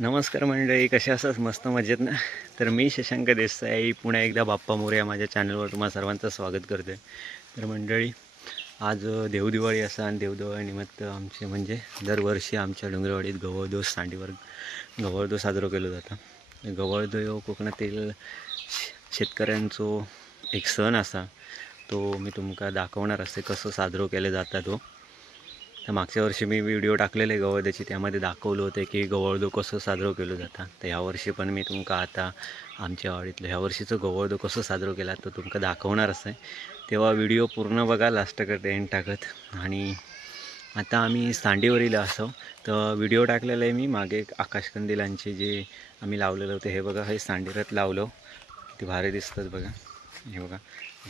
नमस्कार मंडळी कशा असाच मस्त मजेत ना? तर मी शशांक देसाई पुन्हा एकदा बाप्पा मोरे या माझ्या चॅनलवर तुम्हाला सर्वांचं स्वागत करते तर मंडळी आज देवदिवाळी असा आणि देवदिवाळीनिमित्त आमचे म्हणजे दरवर्षी आमच्या डोंगरवाडीत गवळदोस सांडीवर गवळदो साजरो केला जाता. गवळदो हो कोकणातील शे- शेतकऱ्यांचो एक सण असा. तो मी तुमका दाखवणार असते कसं साजरो केले जाता तो. तर मागच्या वर्षी मी व्हिडिओ टाकलेले गवळद्याची त्यामध्ये दाखवलं होतं की गवळदो कसं साजरो केलं जातं. तर ह्यावर्षी पण मी तुमका आता आमच्या वाडीतलं ह्या वर्षीचं गवळदो कसं साजरो केला तो तुमका दाखवणार असं तेव्हा व्हिडिओ पूर्ण बघा लास्टकडे एंड टाकत. आणि आता आम्ही सांडीवरील असो तर व्हिडिओ टाकलेला आहे मी मागे आकाशकंदिलांचे जे आम्ही लावलेलं होतं हे बघा हे सांडीरात लावलं. ते भारी दिसतात बघा. हे बघा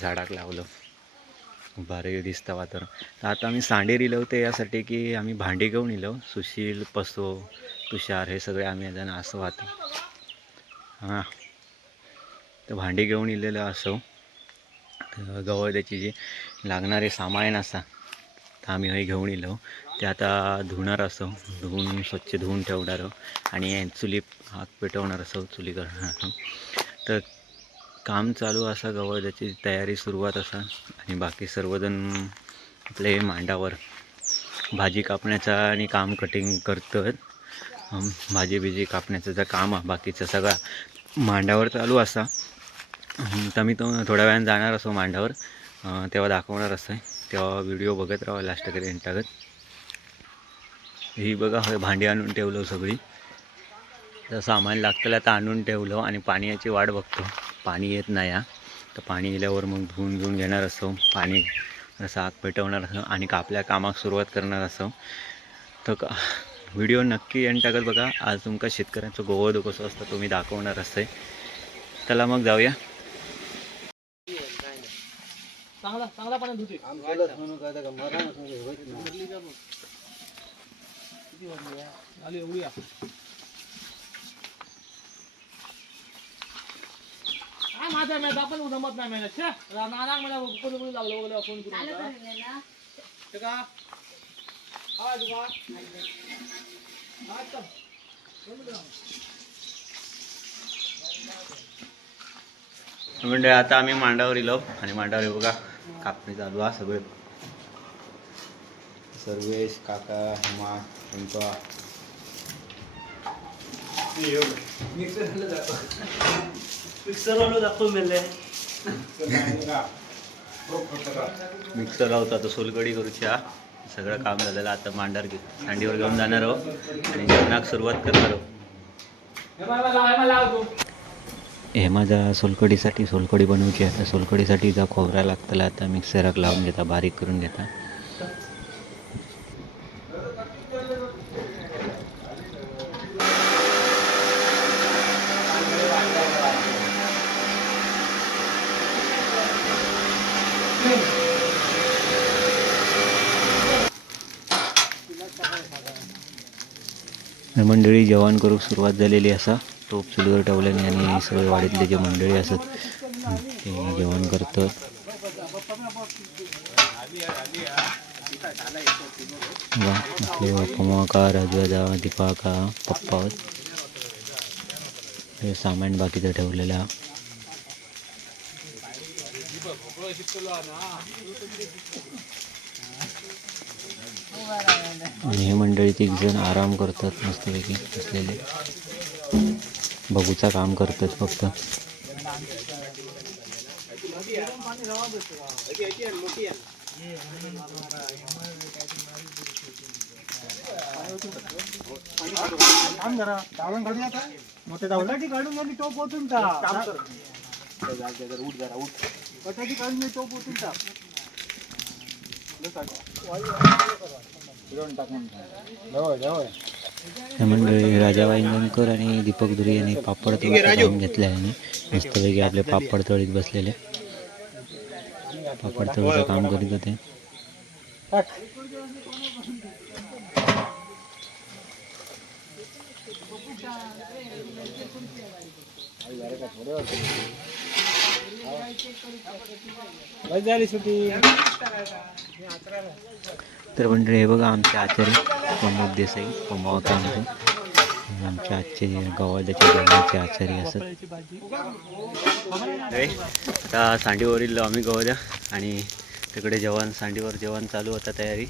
झाडाक लावलं. भारी दिसतं वातावरण. तर आता आम्ही सांडे इलो ते यासाठी की आम्ही भांडी घेऊन इलो हो. सुशील पसो तुषार हे सगळे आम्ही जण असं वाहतो. हां. तर भांडी घेऊन इलेलं असो हो. तर गवळद्याची जी लागणारे सामान असा तर आम्ही हे घेऊन इलो हो. ते आता धुणार असो धुवून स्वच्छ धुवून ठेवणार आणि चुली हात पेटवणार असो चुली करणार तर काम चालू असा गवळद्याची तयारी सुरुवात असा. आणि बाकी सर्वजण आपले मांडावर भाजी कापण्याचा आणि काम कटिंग करतात भाजी बिजी कापण्याचं जर काम आहे बाकीचं सगळा मांडावर चालू असा. तर मी तो थोड्या वेळानं जाणार असो मांडावर. तेव्हा दाखवणार असं तेव्हा व्हिडिओ बघत राहा लास्टकडे कधी ही बघा होय भांडी आणून ठेवलं सगळी. तर सामान लागतं आता आणून ठेवलं आणि पाण्याची वाट बघतो. पाणी येत नाही हा. तर पाणी गेल्यावर मग धुवून धुवून घेणार असो पाणी असं आग पेटवणार असं आणि आपल्या कामाक सुरुवात करणार असो. तर का व्हिडिओ नक्की एंड टाकत बघा. आज तुमका शेतकऱ्यांचं गोवध कसं असतं तो मी दाखवणार असते चला मग जाऊया. चांगला चांगला पाण्यात धुते आली एवढी आहे. काय माझा मॅच आपण जमत नाही मॅच नाना मला कोणी कोणी लागलं वगैरे फोन करून. का हा, ते का? हा, चल. म्हणजे आता आम्ही मांडावर इलो आणि मांडावर हे बघा कापणी चालू आहे सगळे. सर्वेश काका हेमा त्यांचा मिक्सर मिक्सर लावतो आता सोलकडी करूची हा सगळं काम झालेलं आता मांडार सांडीवर घेऊन जाणार आहो आणि जेवणाक सुरुवात करणार आहो हे माझ्या सोलकडीसाठी सोलकडी बनवची आता सोलकडीसाठी जा खोबरा लागतला आता मिक्सराक लावून घेता बारीक करून घेता. मंडळी जेवण करूक सुरुवात झालेली असा. टोप चुलीवर ठेवल्याने आणि सगळे वाडीतले जे मंडळी असत ते जेवण करतात. वा आपले पमाका राजवादा दीपाका पप्पा हे सामान बाकीचं ठेवलेलं. आणि हे मंडळी तीन जण आराम करतात मस्तपैकी असलेले बघूचा काम करतात फक्त. काम करा काढूया का मोठे काढून आणि तो पोचून उठ बटाटी काढून टोप तो टाक मंडळी राजा वाईंगणकर आणि दीपक दुरी यांनी पापड काम घेतलं आहे आणि मस्तपैकी आपले पापड तळीत बसलेले. पापड तळीचं काम करीत होते. झाली तर मंडळी हे बघा आमचे आचार्य प्रमोद देसाई पमा होता आमचे आमचे आजचे गव्हाच्या जेवणाचे आचार्य असत. आता सांडीवरील आम्ही गवद्या आणि तिकडे जेवण सांडीवर जेवण चालू होता तयारी.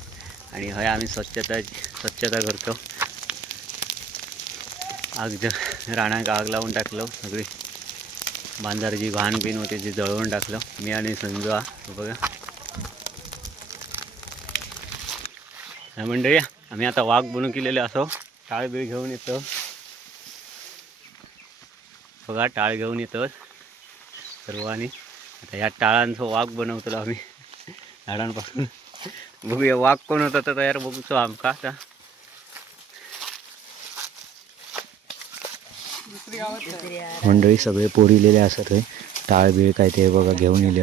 आणि हय आम्ही स्वच्छता स्वच्छता करतो. आग ज रानाक आग लावून टाकलं सगळी. बांधारची घाण बिन होते ते जळवून टाकलं. मी आणि संजू बघा. मंडळी आम्ही आता वाघ बनवून केलेले असो टाळ बिळ घेऊन येतो. बघा टाळ घेऊन येतो सर्वांनी. आता या टाळांचं वाघ बनवतो आम्ही. झाडांपासून. बघूया वाघ कोण होता तर तयार बघूचो आमका आता. मंडळी सगळे पोरिलेले असत होय टाळ बीळ काय ते बघा घेऊन येले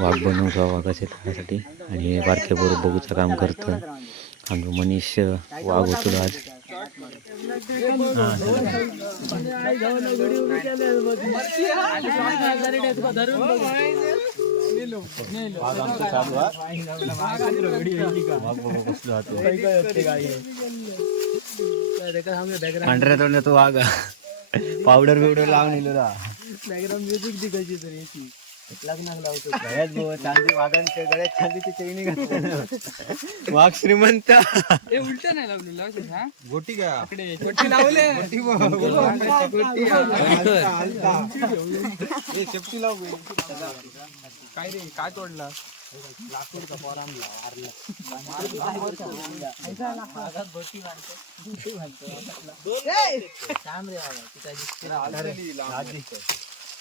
वाघ बनवतो वाघाचे टाळ्यासाठी आणि हे बारके पोरं बघूचं काम करतं. आमचं मनीष वाघ होतो आज. पांढऱ्या तोंडात वाघ. पावडर बिवडर लावून येलो बॅकग्राऊंड म्युझिक दिसायची तरी गळ्यात बघ, चांदी वाघांच्या गळ्यात चांदीची चैनी घातली. वाघ श्रीमंत. उलट नाही हा गोटी का? लावले. सेफ्टी लाव काय रे काय तोडला? लाकूड का पोरांना?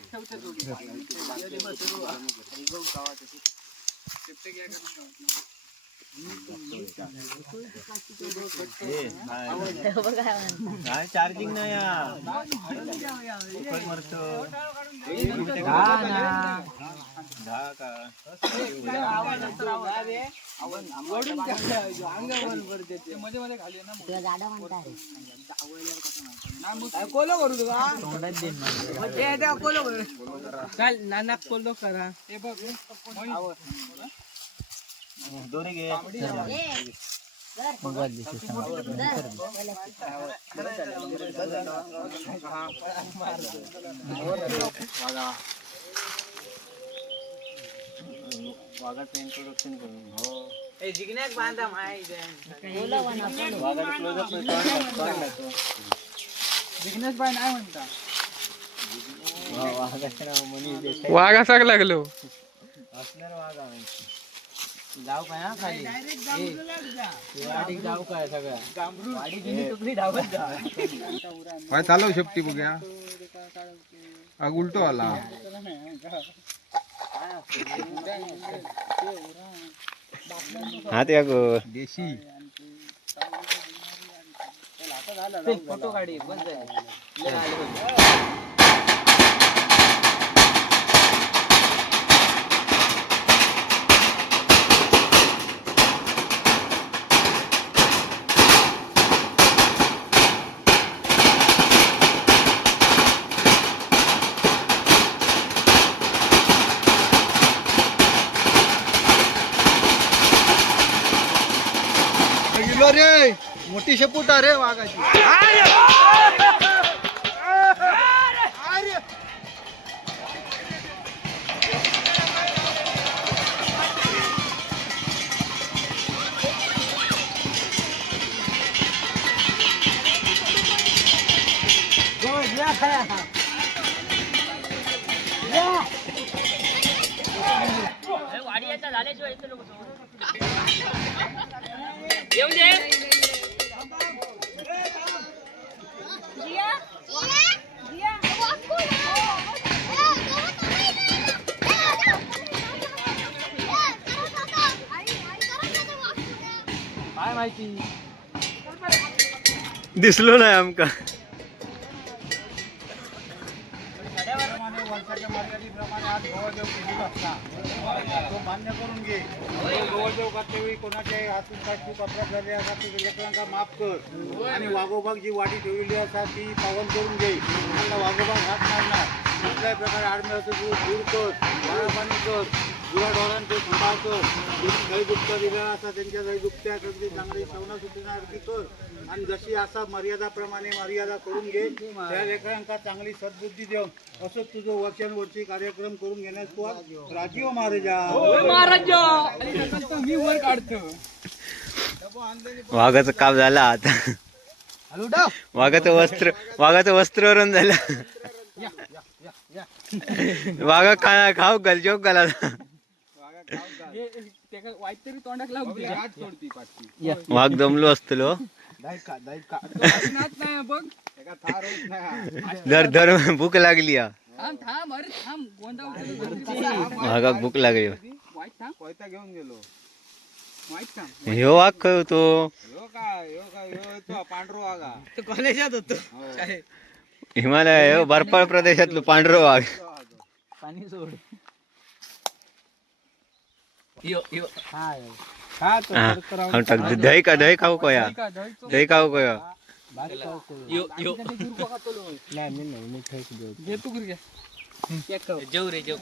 ठेवते काय चार्जिंग नाही कोलो करू तुला कोलो करू चाल नाना कोलो करा. हे बघ. दोन्ही घे वाघाचं इंट्रोडक्शन करून हो जिग्नेक बांधा माय वाघाचं क्लोजअप जिग्नेश बाय नाही म्हणता वाघाचं नाव मनीष देसाई वाघ असाक लागलो असणार वाघ आहे जाऊ काय हा खाली? जाऊ काय सगळ्या वाडी जुनी तुकडी धावत जा? काय चालव शेपटी बघूया. अग उलटो आला. हा त्या गो देशी फोटो काढी बंद જો રે મોટી સપોટા રે વાઘાજી Yeah. गेलो काय माहिती? दिसलो नाही आमका. प्रमाणे मर्यादेप्रमाणे आज गोवरदेव केलेला असता तो मान्य करून घे. तो गोवरदेव करते वेळी कोणाच्याही हातून काय चूक अपराध झाले असा ते लेकरांका माफ कर. आणि वाघोबाग जी वाटी ठेवलेली असा ती पावन करून घे. त्यांना वाघोबाग हात मारणार. कुठल्याही प्रकारे आडमे असं दूर कर. पाणी कर. गुराढोरांचे सांभाळ कर. गाई दुपट्या दिल्या असा त्यांच्या गाई दुपट्या कधी चांगली सवना सुटण्यासारखी कर. आणि जशी असा मर्यादाप्रमाणे मर्यादा करून घे त्या लेकरांका चांगली सद्बुद्धी देव. असं तुझं वचन वरची कार्यक्रम करून घेण्यास तू आज राजी हो महाराजा. महाराज मी वर काढतो. वाघाचं काम झालं आता. वाघाचं वस्त्र वाघाचं वस्त्रवरण झालं. वाघा खा खाऊ घाल जोक वाघ जमलो असतलो. बघ. धर धर भूक लागली हा. वाघाक भूक लागली. घेऊन गेलो. ह्यो वाघ खय तो पांढरो वागा तो कॉलेजात होतो. काय हिमालय बर्फाळ प्रदेशातलो पांढरो वाघ. पाणी सोड. यो यो हाय हा तो हा करत राहू. आम टाक दही का दही खाऊ कया का धरतो दही खाऊ कया यो यो नाही मी नाही मी खायचं देऊ घे तू घ्या जेव रे जेव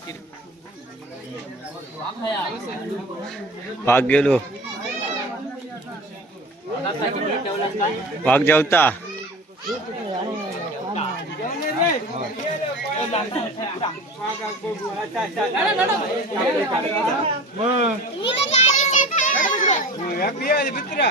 किर वाघ गेलो वाघ जेवता ह्या बिया आहे मित्रा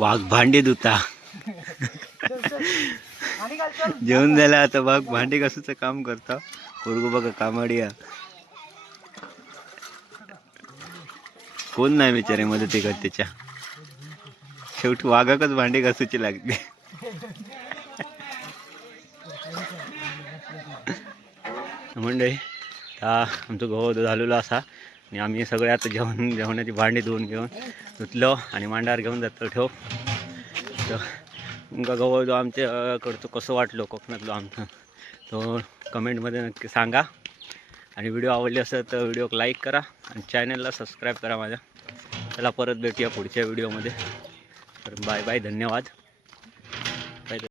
वाघ भांडी धुता जेवण झालं आता बघ भांडी कसंच काम करता. पोरगो बघा कामाडिया कोण नाही बिचारे मदती करत त्याच्या शेवटी वाघाकच भांडी घासूची लागते म्हणजे आता आमचं गहू झालेलो असा. आणि आम्ही सगळे आता जेवण जेवणाची भांडी धुवून घेऊन धुतलो आणि मांडावर घेऊन जातो. ठेव? तर तुमका गवळ जो आमच्याकडचं कसं वाटलो कोकणातलो आमचं? तो कमेंटमध्ये नक्की सांगा. आणि व्हिडिओ आवडले असेल तर व्हिडिओ लाईक करा आणि चॅनलला सबस्क्राईब करा माझ्या. त्याला परत भेटूया पुढच्या व्हिडिओमध्ये. तर बाय बाय धन्यवाद.